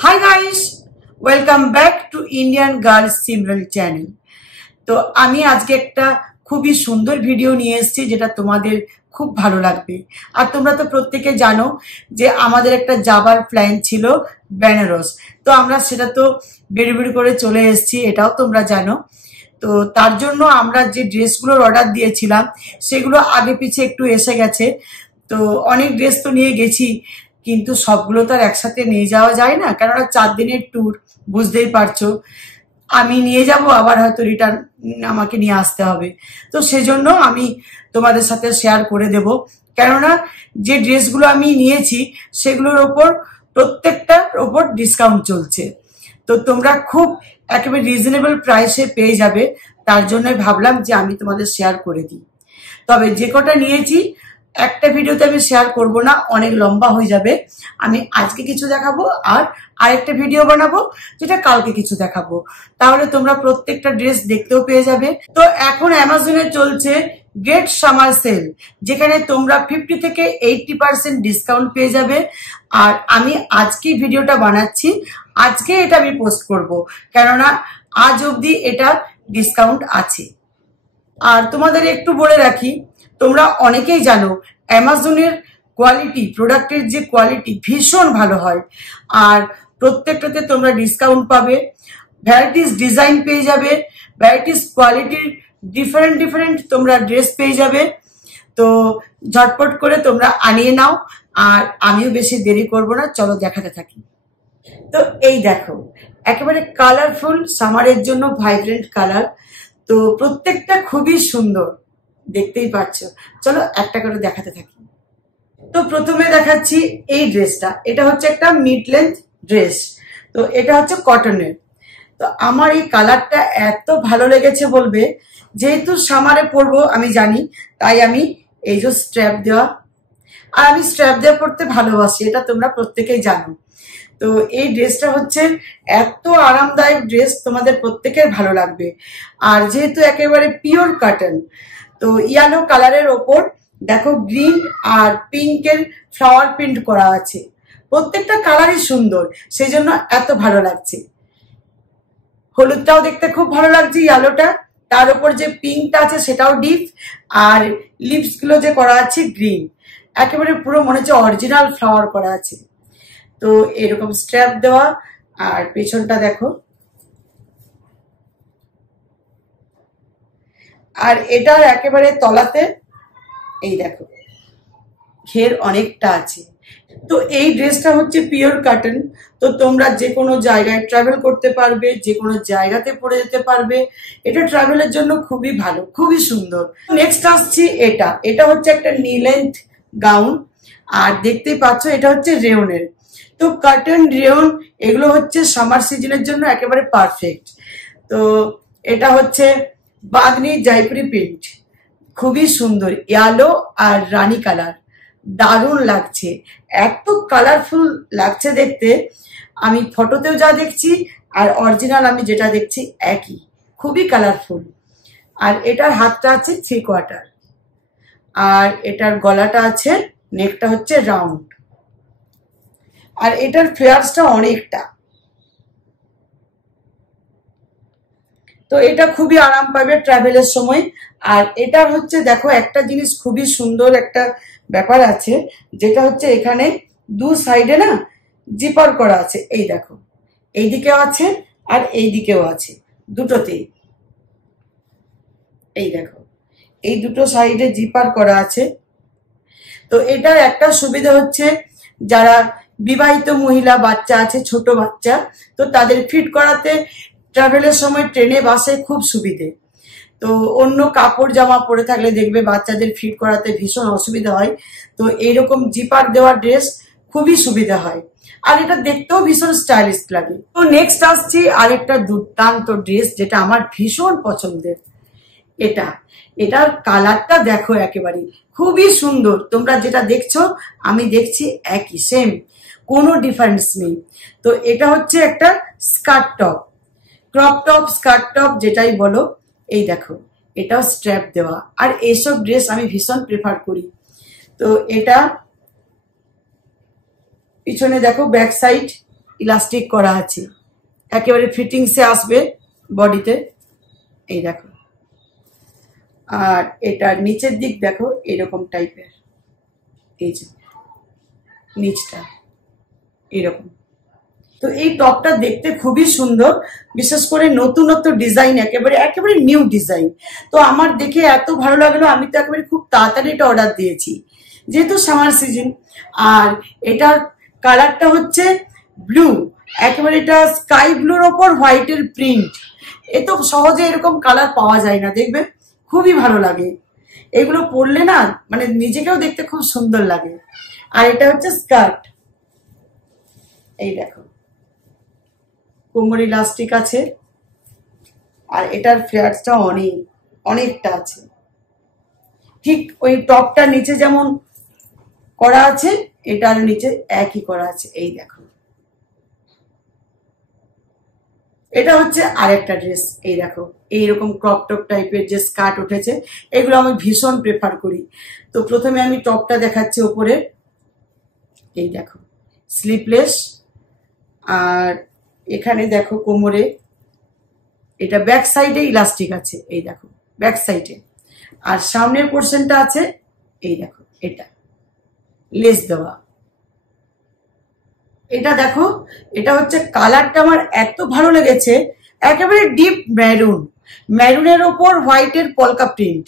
Hi guys, welcome back to Indian girls Simran channel. तो আমি আজকে একটা খুবই সুন্দর ভিডিও নিয়ে এসেছি যেটা তোমাদের খুব ভালো লাগবে। আর তোমরা তো প্রত্যেকে জানো যে আমাদের একটা যাবার প্ল্যান ছিল বেনারস। তো আমরা সেটা তো বেরিবেরি করে চলে এসেছি, এটাও তোমরা জানো। তো তার জন্য আমরা যে ড্রেসগুলোর অর্ডার দিয়েছিলাম সেগুলো আগে পিছে একটু এসে গেছে। তো অনেক ড্রেস তো নিয়ে গেছি, কিন্তু সবগুলো তো আর একসাথে নিয়ে যাওয়া যায় না, কেননা 4 দিনের ট্যুর, বুঝতেই পারছো। আমি নিয়ে যাব, আবার হয়তো রিটার্ন আমাকে নিয়ে আসতে হবে। তো সেজন্য আমি তোমাদের সাথে শেয়ার করে দেব, কেননা যে ড্রেসগুলো আমি নিয়েছি সেগুলোর ওপর প্রত্যেকটার ওপর ডিসকাউন্ট চলছে। তো তোমরা খুব একেবারে রিজনেবল প্রাইসে পেয়ে যাবে, তার জন্যই ভাবলাম যে আমি তোমাদের শেয়ার করে দিই। তবে যে কটা নিয়েছি একটা ভিডিওতে আমি শেয়ার করব না, অনেক লম্বা হয়ে যাবে। আমি আজকে কিছু দেখাবো আর আরেকটা ভিডিও বানাবো যেটা কালকে কিছু দেখাবো, তাহলে তোমরা প্রত্যেকটা ড্রেস দেখতেও পেয়ে যাবে। তো এখন অ্যামাজনে চলছে গ্রেট সামার সেল, যেখানে তোমরা 50 থেকে 80% ডিসকাউন্ট পেয়ে যাবে। আর আমি আজকেই ভিডিওটা বানাচ্ছি, আজকে এটা আমি পোস্ট করব, কেননা আজ অবধি এটা ডিসকাউন্ট আছে। আর তোমাদের একটু বলে রাখি, তোমরা অনেকেই জানো অ্যামাজনের কোয়ালিটি, প্রোডাক্টের যে কোয়ালিটি ভীষণ ভালো হয়। আর প্রত্যেকটাতে তোমরা ডিসকাউন্ট পাবে, ভ্যারাইটিস ডিজাইন পেয়ে যাবে, ভ্যারাইটিস কোয়ালিটির ডিফারেন্ট তোমরা ড্রেস পেয়ে যাবে। তো ঝটপট করে তোমরা আনিয়ে নাও, আর আমিও বেশি দেরি করব না, চলো দেখাতে থাকি। তো এই দেখো, একেবারে কালারফুল সামারের জন্য ভাইব্রেন্ট কালার। তো প্রত্যেকটা খুবই সুন্দর, দেখতেই পাচ্ছ। চলো একটা করে দেখাতে থাকি। তো প্রথমে দেখাচ্ছি এই ড্রেসটা। এটা হচ্ছে একটা মিড লেন্থ ড্রেস, তো এটা হচ্ছে কটনের। তো আমার এই কালারটা এত ভালো লেগেছে বলবে, যেহেতু সামারে পরবো আমি জানি, তাই আমি এই যে স্ট্র্যাপ দেওয়া, আর আমি স্ট্র্যাপ দেওয়া পরতে ভালোবাসি, এটা তোমরা প্রত্যেকেই জানো। তো এই ড্রেসটা হচ্ছে এত আরামদায়ক ড্রেস, তোমাদের প্রত্যেকের ভালো লাগবে। আর যেহেতু একেবারে পিওর কটন, তো ইয়েলো কালারের ওপর দেখো গ্রিন আর পিঙ্কের ফ্লাওয়ার প্রিন্ট করা আছে। প্রত্যেকটা কালারই সুন্দর, সেই জন্য এত ভালো লাগছে। হলুদটাও দেখতে খুব ভালো লাগছে, ইয়েলোটা, তার উপর যে পিঙ্কটা আছে সেটাও ডিপ, আর লিপস গুলো যে করা আছে গ্রিন, একেবারে পুরো মনে হচ্ছে অরিজিনাল ফ্লাওয়ার করা আছে। তো এরকম স্ট্র্যাপ দেওয়া, আর পেছনটা দেখো। আর এটার একেবারে তলাতে এই দেখো ঘের অনেকটা আছে। তো এই ড্রেসটা হচ্ছে পিওর কটন, তো তোমরা যে কোনো জায়গায় ট্রাভেল করতে পারবে, যে কোনো জায়গাতে পরে যেতে পারবে। এটা ট্রাভেলের জন্য খুবই ভালো, খুবই সুন্দর। নেক্সট আসছি এটা। এটা হচ্ছে একটা নি লেন্থ গাউন, আর দেখতেই পাচ্ছ এটা হচ্ছে রেয়নের। তো কটন, রেয়ন এগুলো হচ্ছে সামার সিজনের জন্য একেবারে পারফেক্ট। তো এটা হচ্ছে বাঁধনি জয়পুরি প্রিন্ট, খুবই সুন্দর, ইয়েলো আর রানী কালার, দারুণ লাগছে, এত কালারফুল লাগছে দেখতে। আমি ফটোতেও যা দেখছি আর অরিজিনাল আমি যেটা দেখছি একই, খুবই কালারফুল। আর এটার হাতটা আছে 3/4, আর এটার গলাটা আছে, নেকটা হচ্ছে রাউন্ড, আর এটার ফ্লেয়ার্সটা অনেকটা। তো এটা খুবই আরাম পাবে ট্রাভেলের সময়। আর এটার হচ্ছে দেখো একটা জিনিস খুবই সুন্দর একটা ব্যাপার আছে, যেটা হচ্ছে এখানে দু সাইডে না জিপার করা আছে। এই দেখো, এই দিকেও আছে আর এই দিকেও আছে, দুটোতেই। এই দেখো, এই দুটো সাইডে জিপার করা আছে। তো এটার একটা সুবিধা হচ্ছে, যারা বিবাহিত মহিলা, বাচ্চা আছে, ছোট বাচ্চা, তো তাদের ফিট করাতে ট্রাভেলের সময় ট্রেনে বাসে খুব সুবিধে। তো অন্য কাপড় জামা পরে থাকলে দেখবে বাচ্চাদের ফিট করাতে ভীষণ অসুবিধা হয়। তো এইরকম জিপার দেওয়া ড্রেস খুবই সুবিধা হয়, আর এটা দেখতেও ভীষণ স্টাইলিশ লাগে। তো নেক্সট আসছি আরেকটা দুর্দান্ত ড্রেস, যেটা আমার ভীষণ পছন্দের। এটার কালারটা দেখো, একেবারে খুবই সুন্দর। তোমরা যেটা দেখছো আমি দেখছি একই, সেম, কোনো ডিফারেন্স নেই। তো এটা হচ্ছে একটা skirt top, crop top, skirt top যেটাই বলো। এই দেখো, এটাও স্ট্র্যাপ দেওয়া, আর এইসব ড্রেস আমি ভীষণ প্রেফার করি। তো এটা পিছনে দেখো ব্যাক সাইড, ইলাস্টিক করা আছে, একেবারে ফিটিংসে আসবে বডিতে। এই দেখো, আর এটার নিচের দিক দেখো এরকম টাইপের, এই যে নিচটা এরকম। তো এই টপটা দেখতে খুবই সুন্দর, বিশেষ করে নতুনত্ব ডিজাইন, একেবারে নিউ ডিজাইন। তো আমার দেখে এত ভালো লাগলো, আমি তো একেবারে খুব তাড়াতাড়ি এটা অর্ডার দিয়েছি, যেহেতু সামার সিজন। আর এটার কালারটা হচ্ছে ব্লু, একেবারে এটা স্কাই ব্লুর ওপর হোয়াইটের প্রিন্ট। এ তো সহজে এরকম কালার পাওয়া যায় না, দেখবে খুবই ভালো লাগে। এগুলো পরলে না মানে নিজেকেও দেখতে খুব সুন্দর লাগে। আর এটা হচ্ছে স্কার্ট, এই দেখো কোমর ইলাস্টিক আছে, আর এটার ফ্লেয়ারসটা অনেকটা আছে, ঠিক ওই টপটার নিচে যেমন করা আছে এটার নিচে একই করা আছে। এই দেখো, এটা হচ্ছে আরেকটা ড্রেস। এই দেখো এইরকম ক্রপ টপ টাইপের যে স্কার্ট উঠেছে, এগুলো আমি ভীষণ প্রেফার করি। তো প্রথমে আমি টপটা দেখাচ্ছি ওপরে, এই দেখো স্লিপলেস, আর এখানে দেখো কোমরে এটা ব্যাক সাইডে ইলাস্টিক আছে, এই দেখো ব্যাক সাইডে। আর সামনের পোর্শনটা আছে, এই দেখো এটা লেস দেওয়া। এটা দেখো, এটা হচ্ছে কালারটা আমার এত ভালো লেগেছে, একেবারে ডিপ ম্যারুনের ওপর হোয়াইটের পলকা প্রিন্ট,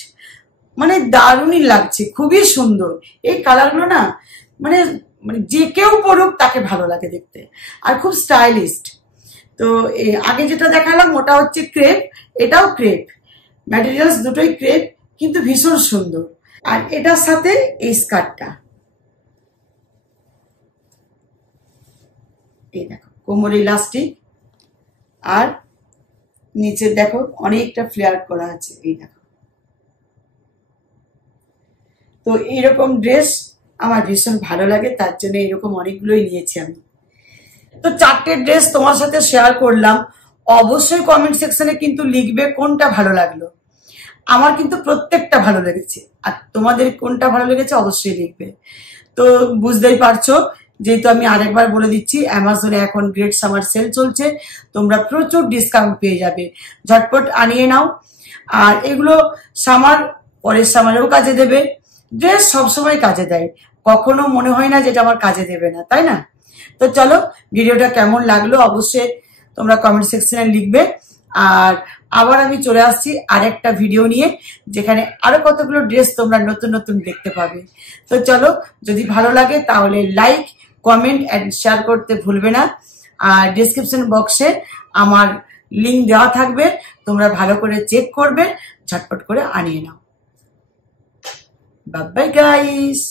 মানে দারুণই লাগছে, খুবই সুন্দর। এই কালারগুলো না মানে মানে যে কেউ পড়ুক তাকে ভালো লাগে দেখতে, আর খুব স্টাইলিস্ট। তো আগে যেটা দেখালাম ওটা হচ্ছে ক্রেপ, এটাও ক্রেপ, ম্যাটেরিয়ালস দুটোই ক্রেপ, কিন্তু ভীষণ সুন্দর। আর এটার সাথে এই স্কার্টটা, এই দেখো কোমর ইলাস্টিক, আর নিচে দেখো অনেকটা ফ্লেয়ার করা আছে, এই দেখো। তো এইরকম ড্রেস আমার ভীষণ ভালো লাগে, তার জন্য এরকম অনেকগুলোই নিয়েছি আমি। তো 4টে ড্রেস তোমার সাথে শেয়ার করলাম। অবশ্যই কমেন্ট সেকশনে কিন্তু লিখবে কোনটা ভালো লাগলো। আমার কিন্তু প্রত্যেকটা ভালো লেগেছে, আর তোমাদের কোনটা ভালো লেগেছে অবশ্যই লিখবে। তো বুঝতেই পারছো, যেহেতু আমি আরেকবার বলে দিচ্ছি, অ্যামাজনে এখন গ্রেট সামার সেল চলছে, তোমরা প্রচুর ডিসকাউন্ট পেয়ে যাবে, ঝটপট আনিয়ে নাও। আর এগুলো পরের সামারেও কাজে দেবে। ড্রেস সবসময় কাজে দেয়, কখনো মনে হয় না যেটা আমার কাজে দেবে না, তাই না? তো চলো, ভিডিওটা কেমন লাগলো অবশ্যই তোমরা কমেন্ট সেকশনে লিখবে। আর আবার আমি চলে আসছি আরেকটা ভিডিও নিয়ে, যেখানে আরো কতগুলো ড্রেস তোমরা নতুন নতুন দেখতে পাবে। তো চলো, যদি ভালো লাগে তাহলে লাইক, কমেন্ট এন্ড শেয়ার করতে ভুলবে না। আর ডেসক্রিপশন বক্সে আমার লিংক দেওয়া থাকবে, তোমরা ভালো করে চেক করবে, ঝটপট করে আনিয়ে নাও। Bye bye guys.